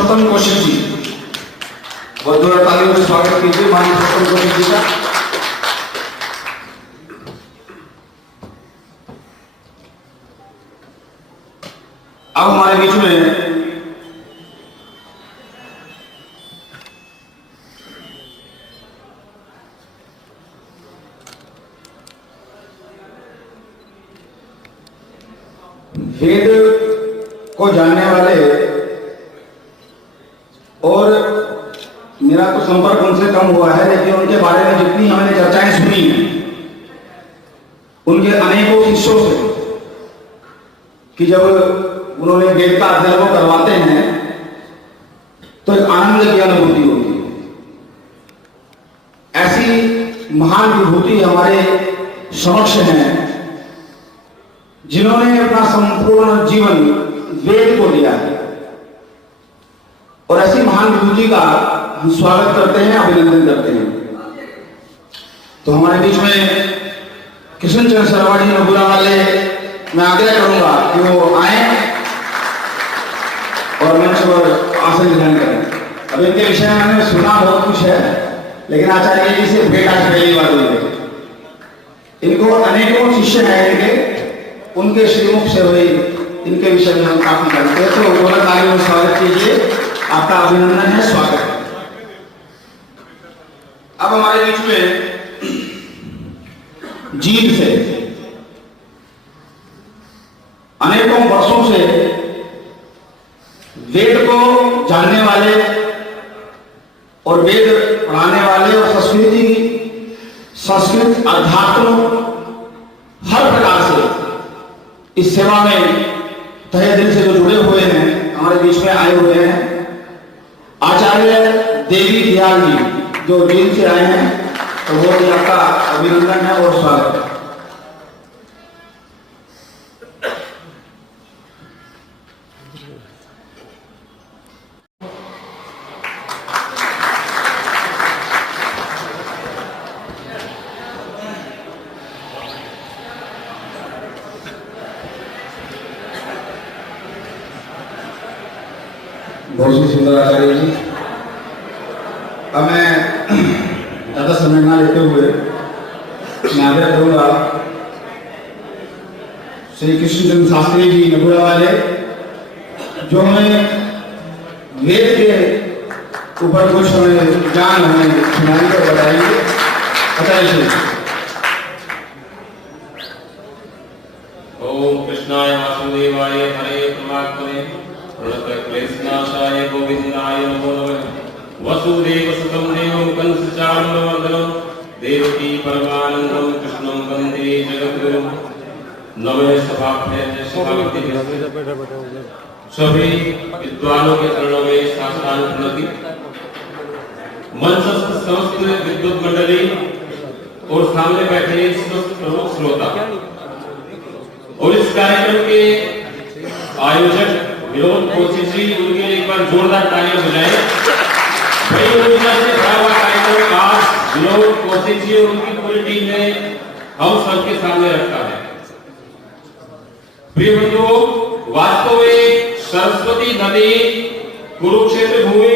पुरुषोत्तम कौशिक जी, बहुत जोर तालियों से स्वागत कीजिए माननीय पुरुषोत्तम कौशिक जी का। अब हमारे बीच में वेद को जानने वाले और मेरा तो संपर्क उनसे कम हुआ है, लेकिन उनके बारे में जितनी हमने चर्चाएं सुनी उनके अनेकों शिष्यों से कि जब उन्होंने वेद का अध्ययन वो करवाते हैं तो एक आनंद की अनुभूति होती है। ऐसी महान विभूति हमारे समक्ष हैं जिन्होंने अपना संपूर्ण जीवन वेद को दिया है, और ऐसी महान विभूति का हम स्वागत करते हैं, अभिनंदन करते हैं। तो हमारे बीच में कृष्णचंद्र शर्मा जी नगुरा वाले, मैं आग्रह करूंगा कि वो आए और मंच पर आसन ग्रहण करें। अब इनके विषय में मैंने सुना बहुत कुछ है, लेकिन आचार्य जी से भेंट आज पहली बार हुई है। इनको अनेकों शिष्य हैं इनके, उनके श्रीमुख से हुई इनके विषय में हम काफी जानते हैं। तो गोलक तालियों में स्वागत कीजिए, आपका अभिनंदन है, स्वागत है। अब हमारे बीच में जीव से अनेकों वर्षों से वेद को जानने वाले और वेद पढ़ाने वाले और संस्कृत अध्यात्म हर प्रकार से इस सेवा में तहे दिल से जो जुड़े हुए हैं, हमारे बीच में आए हुए हैं आचार्य देवी दयाल जी, जो जेल से आए हैं, तो वो भी आपका अभिनंदन है और स्वागत है। बहुत ही सुंदर आचार्य जी। अब मैं ज्यादा समय ना लेते हुए मैं आग्रह करूंगा श्री कृष्णचंद्र शास्त्री जी नगुरा वाले, जो हमें वेद के ऊपर कुछ हमें ज्ञान हमें सुनाएंगे और बताएंगे। बताइए। ओम कृष्णाय वासुदेवाय हरे परमात्मने क्लेशनाशाय गोविंदाय नमो नमः। वसुदेव सुतं देवं कंसचाणूरमर्दनं देवकी परमानंदं कृष्णं वंदे जगद्गुरुं। नमः सभाभ्यः सभापति सभी विद्वानों के चरणों में साष्टांग प्रणति। मंचस्थ समस्त विद्वत मंडली और सामने बैठे समस्त प्रमुख श्रोता और इस कार्यक्रम के आयोजक विनोद कौशिक जी, उनके लिए एक बार जोरदार तालियां बजाएं। बड़ी ऊर्जा से भरा हुआ कार्यक्रम आज विनोद कौशिक जी और उनकी पूरी टीम ने हम सबके सामने रखा है। प्रिय बंधुओं, वास्तव में सरस्वती नदी कुरुक्षेत्र भूमि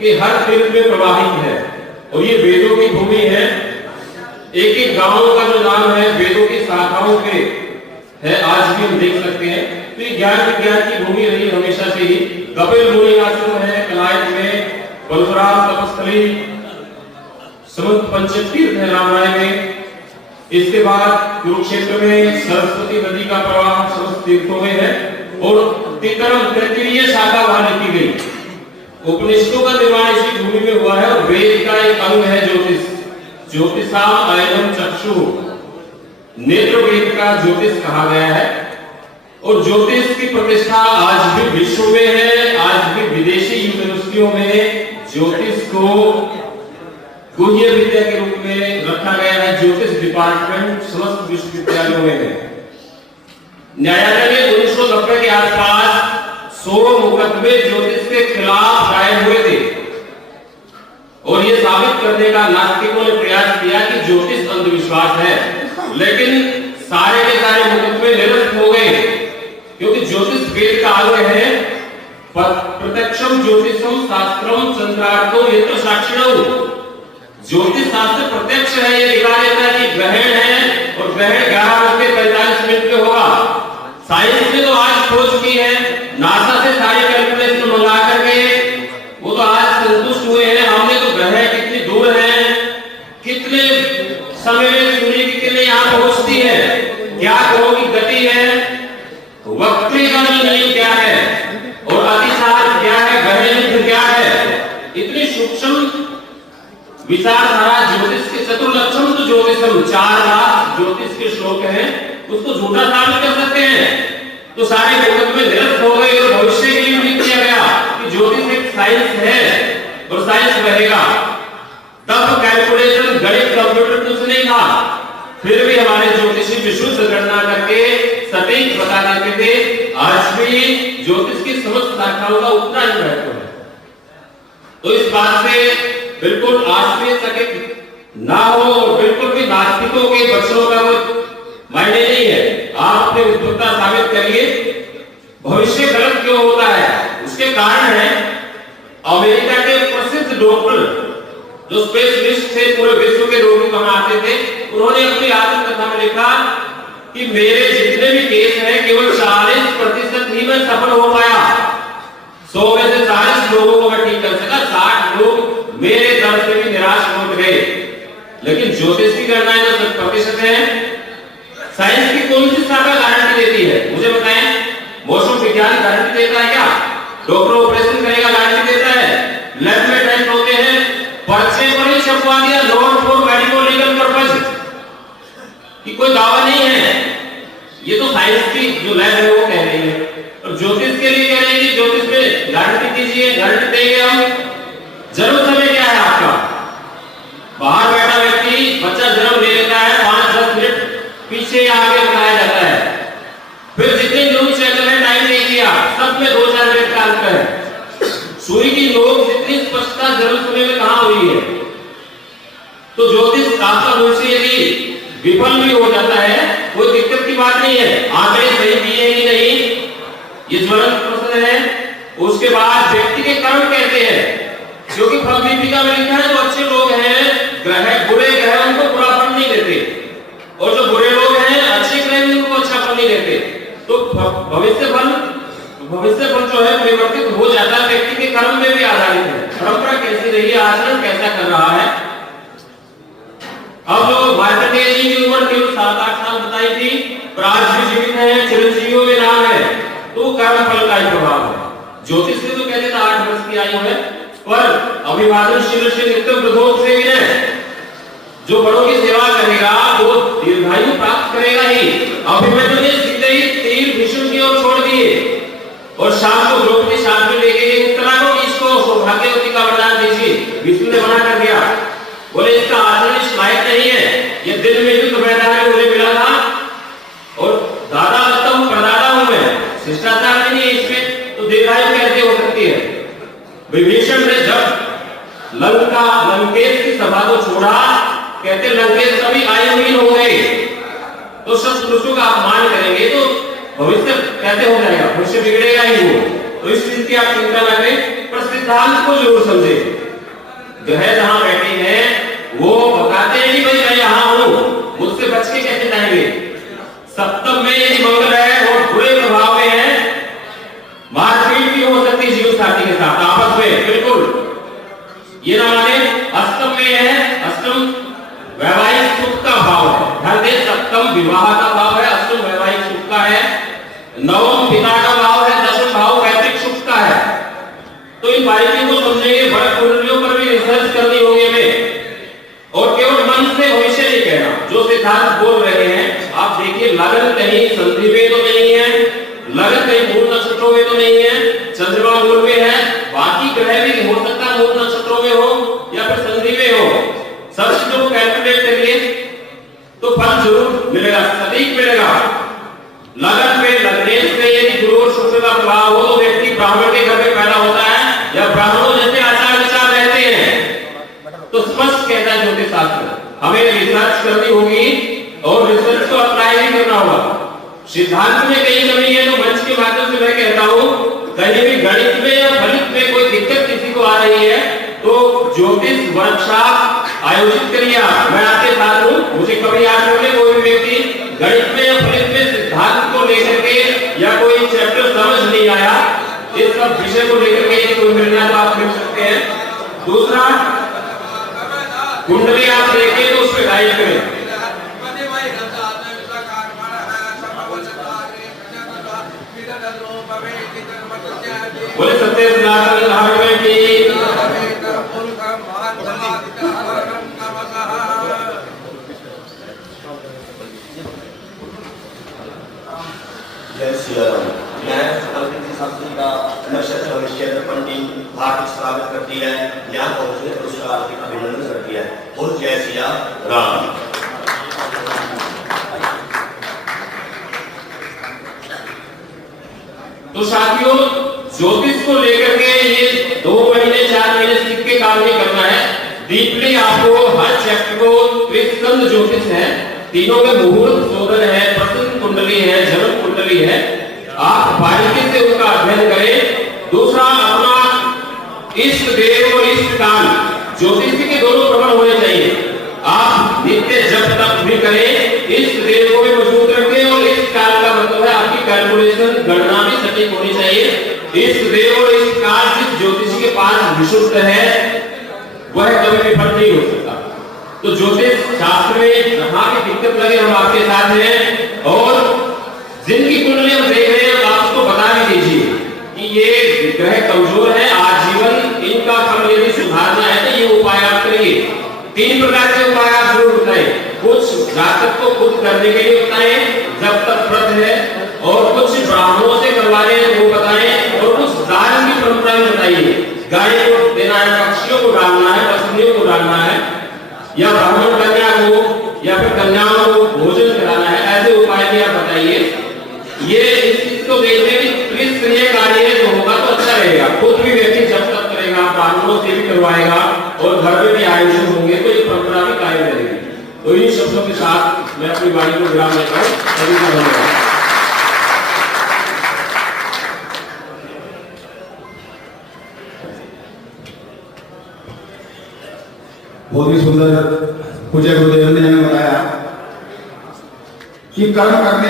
के हर तीर्थ में प्रवाहित है और ये वेदों की भूमि है। एक एक गांव का जो नाम है वेदों की शाखाओं के है, आज भी हम देख सकते हैं। तो ये ज्ञान विज्ञान की भूमि रही हमेशा से ही। कपिल मुनि आश्रम है कलायत में, बलराम तपस्थली, समस्त पंचतीर्थ है रामायण में। इसके बाद कुरुक्षेत्र में सरस्वती नदी का प्रवाह समस्त तीर्थों में है और तृतीय शाखा वहां लिखी गई। उपनिषदों का निर्माण इसी भूमि में हुआ है और वेद का एक अंग है ज्योतिष। ज्योतिषाम अयनम चक्षु, नेत्र वेद का ज्योतिष कहा गया है। और ज्योतिष की प्रतिष्ठा आज भी विश्व में है। आज भी विदेशी यूनिवर्सिटियों में ज्योतिष को गुह्य विद्या के रूप में रखा गया है। ज्योतिष डिपार्टमेंट समस्त विश्वविद्यालयों में है। न्यायालय ने 1990 के आसपास 100 मुकदमे ज्योतिष के खिलाफ दायर हुए थे और ये साबित करने का नास्तिकों ने प्रयास किया कि ज्योतिष अंधविश्वास है, लेकिन सारे के सारे मुकदमे निरस्त हो गए क्योंकि ज्योतिष वेद का अंग है। प्रत्यक्षम ज्योतिषम शास्त्रम चंद्रार्को यत्र साक्षिणौ। ज्योतिष शास्त्र प्रत्यक्ष है, ये दिखा देता है कि ग्रहण है और ग्रहण 11:45 पे होगा। साइंस ने तो आज खोज की है, नासा से सारे कैलकुलेशन मंगा करके वो तो आज संतुष्ट हुए हैं। हमने तो ग्रह कितनी दूर है, कितने समय में सूर्य की किरणें यहाँ पहुंचती है, क्या ग्रहों की गति है, वक्रीकरण क्या है और अतिसार क्या है, ग्रहण क्या है, इतनी सूक्ष्म विचारधारा ज्योतिष के चतुर्लक्षण तो ज्योतिषम 4 लाख ज्योतिष के श्लोक हैं, उसको झूठा साबित कर सकते हैं। तो सारे जगत में निरस्त हो गए और भविष्य के लिए भी किया गया कि ज्योतिष एक साइंस है और साइंस रहेगा। तब कैलकुलेशन गणित कंप्यूटर कुछ नहीं था, फिर भी हमारे ज्योतिषी विशुद्ध गणना करके सटीक बता देते थे। आज भी ज्योतिष की समस्त शाखाओं का उतना ही महत्व है। तो इस बात से बिल्कुल आश्चर्यचकित ना हो और बिल्कुल भी नास्तिकों के बच्चों का कोई मायने नहीं है। आप अपनी विद्वत्ता साबित करिए भविष्य गलत क्यों होता है। उसके कारण है अमेरिका के प्रसिद्ध डॉक्टर जो स्पेशलिस्ट थे, पूरे विश्व के रोगी वहां आते थे, उन्होंने अपनी आत्मकथा में लिखा कि मेरे जितने भी केस हैं केवल 40% ही मैं सफल हो पाया। 100 में से 40 लोगों को मैं ठीक कर सका, 60 लोग मेरे दर्द से भी निराश हो गए। लेकिन ज्योतिष की गणनाएं तो 100% है। साइंस की कौन सी शाखा गारंटी देती है, मुझे बताएं। मौसम विज्ञान गारंटी देता है क्या? डॉक्टर ऑपरेशन करेगा गारंटी देता है? लैब में टेस्ट होते हैं, पर्चे पर ही छपवा दिया not for medical legal purpose कि कोई दावा नहीं है। ये तो साइंस की जो लैब है वो कह रही है। और ज्योतिष के लिए कह रही है ज्योतिष में गारंटी दीजिए, गारंटी देंगे हम। जन्म समय क्या है आपका? बाहर बैठा व्यक्ति बच्चा जन्म ले लेता है, 5-10 मिनट पीछे आगे बताया जाता है। फिर जितने न्यूज चैनल है टाइम नहीं दिया, सब में 2-4 मिनट का अंतर है। सूर्य की नोक जितनी स्पष्टता जन्म समय में कहां हुई है? तो ज्योतिष शास्त्र भविष्य यदि विफल भी हो जाता है कोई दिक्कत की बात नहीं है। आंकड़े सही दिए कि नहीं ये ज्वलंत प्रश्न है। उसके बाद व्यक्ति के कर्म कहते हैं, क्योंकि फल दीपिका में लिखा है जो अच्छे लोग हैं ग्रह, बुरे ग्रह उनको बुरा फल नहीं देते, और जो बुरे लोग हैं अच्छे ग्रह भी उनको अच्छा फल नहीं देते। तो भविष्य फल जो है परिवर्तित हो जाता है, व्यक्ति के कर्म में भी आधारित है। परंपरा कैसी रही है, आचरण कैसा कर रहा है। अब जो मार्कंडेय जी की उम्र केवल 7-8 साल बताई थी, पर आज भी जीवित है, चिरंजीवियों में नाम है, तो कर्म फल का ही प्रभाव है। ज्योतिष से तो कहते थे 8 वर्ष की आयु है, पर अभिवादनशील से नित्य वृद्धों से भी है। जो बड़ों की सेवा करेगा वो दीर्घायु प्राप्त करेगा ही। अभिमन्यु ने सीधे ही तीर भीष्म की ओर छोड़ दिए और शाम को द्रौपदी साथ में लेके गए उत्तरा को, इसको सौभाग्यवती का वरदान दीजिए। विष्णु ने मना कर दिया, बोले इसका आचरण इस लायक नहीं है। ये दिन में युद्ध मैदान में मुझे मिला था और दादा लगता हूँ, परदादा हूँ मैं, शिष्टाचार नहीं है इसमें, तो दीर्घायु कैसे हो सकती है। विभीषण ने जब लंकेश की सभा को छोड़ा, कहते लंकेश सभी आयुहीन हो गए, तो सब पुरुषों का अपमान करेंगे तो भविष्य कैसे हो जाएगा, भविष्य बिगड़ेगा ही वो। तो इस चीज की आप चिंता न करें, पर सिद्धांत को जरूर समझे। ग्रह जहां बैठे हैं वो बताते हैं कि भाई मैं यहाँ हूँ, मुझसे बच के कैसे जाएंगे। सप्तम में यदि मंगल है और बुरे प्रभाव में है, मारपीट भी हो सकती है जीवन साथी के साथ आपस में, बिल्कुल ये ना माने। अष्टम में है, अष्टम वैवाहिक सुख का भाव है, ध्यान दें, सप्तम विवाह का भाव है, अष्टम वैवाहिक सुख का है, नवम पिता का भाव है, दशम भाव पैतृक सुख का है। तो इन बारीकियों को समझेंगे, बड़े कुंडलियों पर भी रिसर्च करनी होगी हमें, और केवल मन से भविष्य नहीं कहना। जो सिद्धांत बोल रहे हैं आप देखिए, लगन कहीं संधि में तो नहीं है, लगन कहीं मूल नक्षत्रों में तो नहीं है, चंद्रमा मूल में है, बाकी ग्रह भी हो सकता है मूल नक्षत्रों में हो या फिर संधि में हो। सब चीजों को कैलकुलेट करिए तो फल जरूर मिलेगा, सटीक मिलेगा। लगन पे लगने से यदि गुरु और शुक्र का प्रभाव हो तो व्यक्ति ब्राह्मण के घर में पैदा होता है या ब्राह्मणों जैसे आचार विचार रहते हैं। तो स्पष्ट कहता है ज्योतिष शास्त्र, हमें रिसर्च करनी होगी और रिसर्च को अप्लाई भी करना होगा। सिद्धांत में कहीं कमी है तो मंच के माध्यम से मैं कहता हूं, कहीं भी गणित में या गणित में कोई है तो ज्योतिष वर्कशॉप आयोजित करिए। मैं आपके साथ हूँ। मुझे कभी याद नहीं कोई भी व्यक्ति गणित में या गणित में सिद्धांत को लेकर के या कोई चैप्टर समझ नहीं आया, इस सब विषय को लेकर के कोई मिलना तो आप मिल सकते हैं। दूसरा, कुंडली आप देखें तो उसमें गाइड करें। बोले सत्य सनातन धर्म की। जय श्री राम। मैं शास्त्री का नक्षत्र भविष्य दर्पण टीम हार्दिक स्वागत करती है, यहाँ पहुंचने पर उसका हार्दिक अभिनंदन करती है। बोल जय श्री राम। तो साथियों, ज्योतिष को लेकर के ये 2 महीने 4 महीने सीख के काम नहीं करना है। डीपली आपको हर चैप्टर को त्रिस्कंद ज्योतिष है, तीनों में मुहूर्त शोधन है, प्रसूति कुंडली है, जन्म कुंडली है, आप बारीकी से उसका अध्ययन करें। दूसरा, अपना इष्ट देव और इष्ट काल ज्योतिष के दोनों प्रबल होने चाहिए। आप नित्य जप तप भी करें, इष्ट देव को भी मजबूत रखें और इष्ट काल का मतलब है आपकी कैलकुलेशन गणना भी सटीक होनी चाहिए। इष्ट देव और इष्ट काल जिस ज्योतिषी के पास विशुद्ध है वह कभी विफल नहीं हो सकता। तो ज्योतिष शास्त्र में जहां भी दिक्कत लगे हम आपके साथ हैं, और जिनकी कुंडली हम देख रहे हैं आप उसको बता भी दीजिए कि ये ग्रह कमजोर है, आजीवन इनका फल यदि सुधारना है तो ये उपाय आप करिए। 3 प्रकार के उपाय आप जरूर बताएं। कुछ जातक को खुद करने के लिए बताएं जब तक व्रत है, और कुछ ब्राह्मणों से करवाने वो बताएं, और कुछ दान की परंपरा भी बताइए। गाय को देना है, पक्षियों को डालना है, पशुओं को डालना है, या ब्राह्मण कन्या को या फिर कन्याओं को भोजन कराना है, ऐसे उपाय भी आप बताइए। ये इस चीज को देखने की त्रिस्तरीय कार्य जो होगा तो अच्छा रहेगा। खुद भी व्यक्ति जब तक करेगा, ब्राह्मणों से भी करवाएगा और घर में भी आयोजन होंगे तो ये परंपरा भी कायम रहेगी। तो इन शब्दों के साथ मैं अपनी वाणी को विराम देता हूँ। सभी का धन्यवाद। बहुत ही सुंदर पूज्य गुरुदेव ने हमें बताया कि कर्म करने